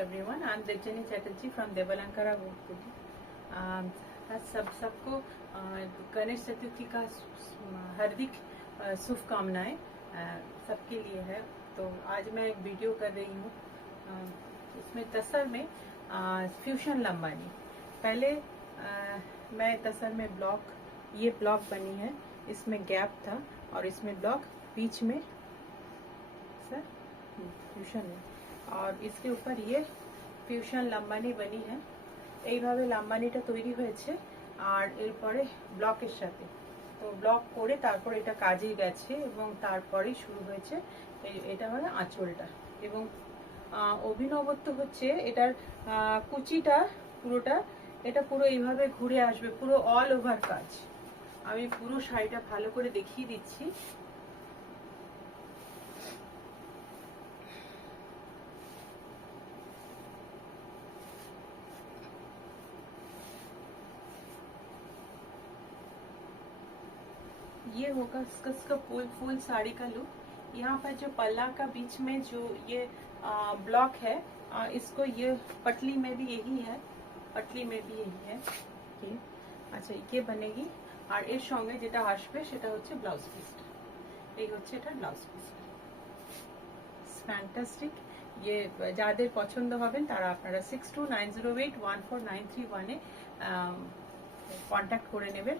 everyone. I'm Dejani Chatterjee from Devalankara Bhojpuri. सबको गणेश चतुर्थी का हार्दिक शुभकामनाएं सबके लिए है। तो आज मैं एक वीडियो कर रही हूँ, इसमें तसर में फ्यूशन लंबानी। पहले मैं तसर में ये ब्लॉक बनी है, इसमें गैप था और इसमें ब्लॉक बीच में सर फ्यूशन है और इसके ऊपर ये ফিউশন লাম্বানি বনি है। এইভাবে লাম্বানিটা তৈরি হয়েছে আর এরপরে ব্লকের সাথে তো ব্লক করে তারপর এটা কাজে গেছে এবং তারপরে শুরু হয়েছে এটা মানে আঁচলটা। এবং অভিনবত্ব হচ্ছে এটার কুচিটা পুরোটা এটা পুরো এইভাবে ঘুরে আসবে, পুরো অল ওভার কাজ। আমি পুরো শাড়িটা ভালো করে দেখিয়ে দিচ্ছি। ये होगा इसका फुल साड़ी का लुक। यहाँ पर जो पल्ला का बीच में जो ये ब्लॉक है, इसको ये पटली में भी यही है, पटली में भी यही है ये। अच्छा ये बनेगी और এর সঙ্গে যেটা আসবে সেটা হচ্ছে ব্লাউজ পিসটা। এই হচ্ছে এটা ব্লাউজ পিস। ফ্যান্টাস্টিক। ये যাদের পছন্দ হবেন তারা আপনারা 6290814931 এ কন্টাক্ট করে নেবেন।